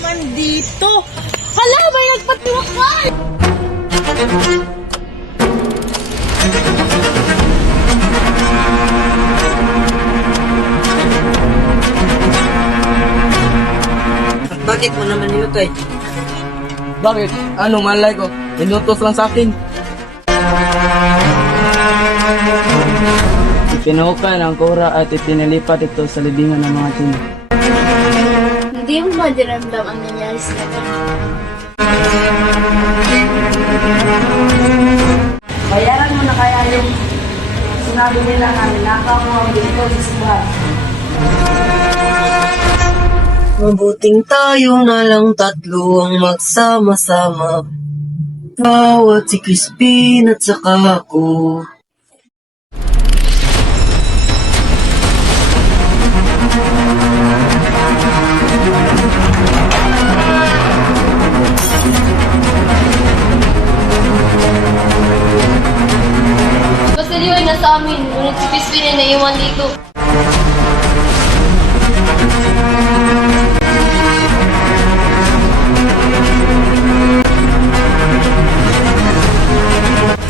naman dito. Hala, may nagpatiwakal! Bakit mo naman nilukay? Bakit? Ano, malay ko. Inutos lang sa akin. Ipinahukay ng kura at itinilipat ito sa libingan ng mga tino. Hindi mo ba diramdam ang nangyari sa kanya? Bayaran mo na kaya yung sinabi nila na ninakaw mo ang dito sa subahay. Mabuting tayo na lang tatlo ang magsama-sama. Bawat si Crispin at saka ako. Ngunit si Crispin ay naiwan dito.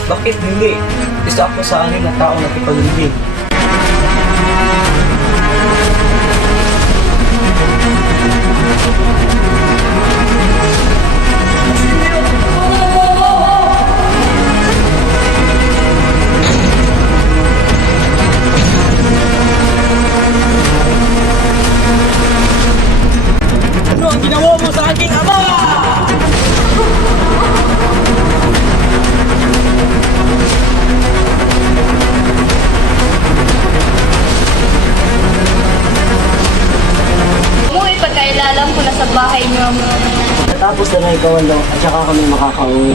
Bakit hindi? Isa ako sa anin na tao na kipaglibing. Mo sa aking ama? Mo ipagkailalam ko na sa bahay niyo. Tapos na na ikaw, at saka kami makakauwi.